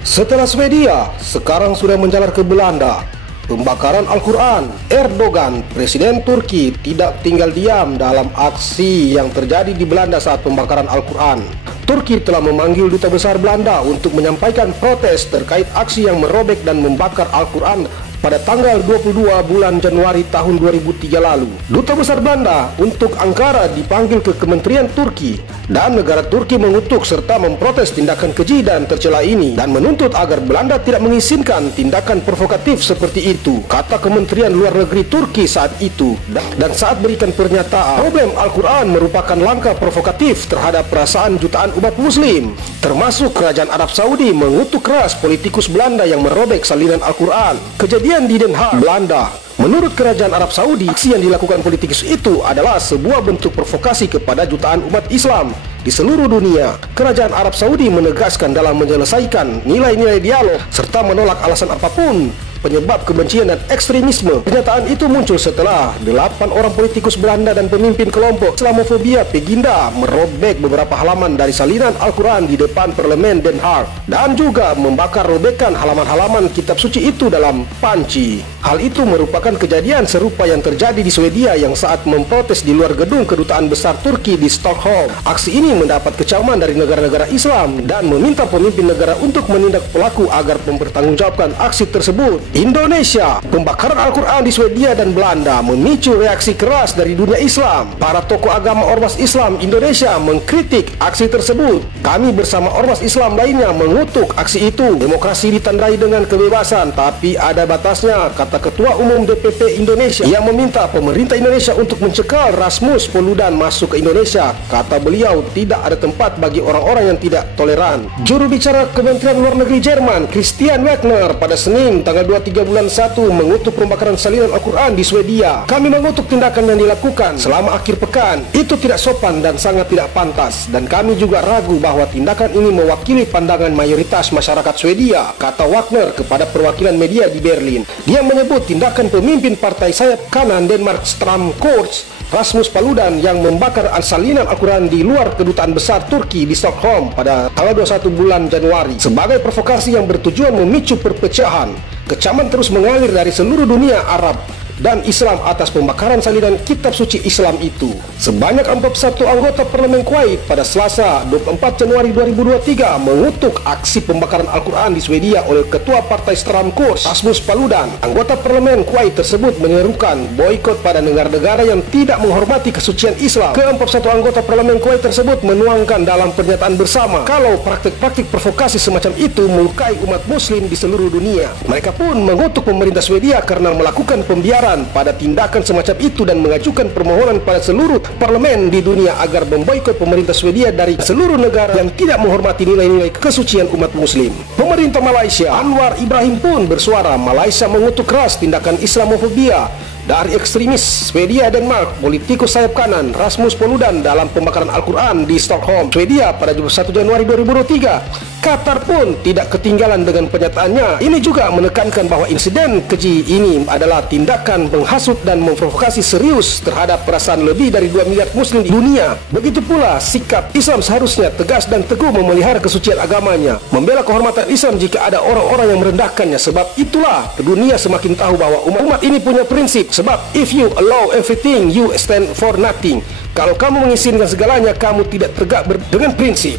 Setelah Swedia, sekarang sudah menjalar ke Belanda. Pembakaran Al-Quran. Erdogan, Presiden Turki, tidak tinggal diam dalam aksi yang terjadi di Belanda saat pembakaran Al-Quran. Turki telah memanggil Duta Besar Belanda untuk menyampaikan protes terkait aksi yang merobek dan membakar Al-Quran pada tanggal 22 bulan Januari tahun 2003 lalu. Duta Besar Belanda untuk Ankara dipanggil ke Kementerian Turki, dan negara Turki mengutuk serta memprotes tindakan keji dan tercela ini dan menuntut agar Belanda tidak mengizinkan tindakan provokatif seperti itu, kata Kementerian Luar Negeri Turki saat itu. Dan saat berikan pernyataan, problem Al-Quran merupakan langkah provokatif terhadap perasaan jutaan umat muslim, termasuk Kerajaan Arab Saudi mengutuk keras politikus Belanda yang merobek salinan Al-Quran. Kejadian di Den Haag, Belanda. Menurut Kerajaan Arab Saudi, aksi yang dilakukan politikus itu adalah sebuah bentuk provokasi kepada jutaan umat Islam di seluruh dunia. Kerajaan Arab Saudi menegaskan dalam menyelesaikan nilai-nilai dialog serta menolak alasan apapun penyebab kebencian dan ekstremisme. Pernyataan itu muncul setelah 8 orang politikus Belanda dan pemimpin kelompok Islamofobia Peginda merobek beberapa halaman dari salinan Al-Quran di depan parlemen Den Haag dan juga membakar robekan halaman-halaman kitab suci itu dalam panci. Hal itu merupakan kejadian serupa yang terjadi di Swedia yang saat memprotes di luar gedung Kedutaan Besar Turki di Stockholm. Aksi ini mendapat kecaman dari negara-negara Islam dan meminta pemimpin negara untuk menindak pelaku agar mempertanggungjawabkan aksi tersebut. Indonesia. Pembakaran Al-Quran di Swedia dan Belanda memicu reaksi keras dari dunia Islam. Para tokoh agama Ormas Islam Indonesia mengkritik aksi tersebut. Kami bersama Ormas Islam lainnya mengutuk aksi itu. Demokrasi ditandai dengan kebebasan, tapi ada batasnya, kata Ketua Umum DPP Indonesia yang meminta pemerintah Indonesia untuk mencekal Rasmus Paludan masuk ke Indonesia. Kata beliau, tidak ada tempat bagi orang-orang yang tidak toleran. Juru bicara Kementerian Luar Negeri Jerman, Christian Wagner, pada Senin tanggal 23 bulan 1 mengutuk pembakaran salinan Al-Quran di Swedia. Kami mengutuk tindakan yang dilakukan selama akhir pekan. Itu tidak sopan dan sangat tidak pantas, dan kami juga ragu bahwa tindakan ini mewakili pandangan mayoritas masyarakat Swedia, kata Wagner kepada perwakilan media di Berlin. Dia menyebut tindakan pemimpin partai sayap kanan Denmark Stram Kors, Rasmus Paludan, yang membakar salinan Al-Quran di luar Kedutaan Besar Turki di Stockholm pada tanggal 21 bulan Januari sebagai provokasi yang bertujuan memicu perpecahan. Kecaman terus mengalir dari seluruh dunia Arab dan Islam atas pembakaran salinan kitab suci Islam itu. Sebanyak 41 anggota parlemen Kuwait pada Selasa 24 Januari 2023 mengutuk aksi pembakaran Al-Quran di Swedia oleh Ketua Partai Stram Kurs, Rasmus Paludan. Anggota parlemen Kuwait tersebut menyerukan boikot pada negara-negara yang tidak menghormati kesucian Islam. Ke-41 anggota parlemen Kuwait tersebut menuangkan dalam pernyataan bersama kalau praktik-praktik provokasi semacam itu melukai umat muslim di seluruh dunia. Mereka pun mengutuk pemerintah Swedia karena melakukan pembiaran pada tindakan semacam itu dan mengajukan permohonan pada seluruh parlemen di dunia agar memboikot pemerintah Swedia dari seluruh negara yang tidak menghormati nilai-nilai kesucian umat muslim. Pemerintah Malaysia, Anwar Ibrahim, pun bersuara. Malaysia mengutuk keras tindakan Islamofobia dari ekstremis Swedia dan Denmark, politikus sayap kanan Rasmus Paludan dalam pembakaran Al-Quran di Stockholm, Swedia pada 21 Januari 2023. Qatar pun tidak ketinggalan dengan pernyataannya. Ini juga menekankan bahwa insiden keji ini adalah tindakan menghasut dan memprovokasi serius terhadap perasaan lebih dari 2 miliar muslim di dunia. Begitu pula sikap Islam seharusnya tegas dan teguh memelihara kesucian agamanya, membela kehormatan Islam jika ada orang-orang yang merendahkannya. Sebab itulah dunia semakin tahu bahwa umat ini punya prinsip. Sebab if you allow everything, you stand for nothing. Kalau kamu mengizinkan segalanya, kamu tidak tegak dengan prinsip.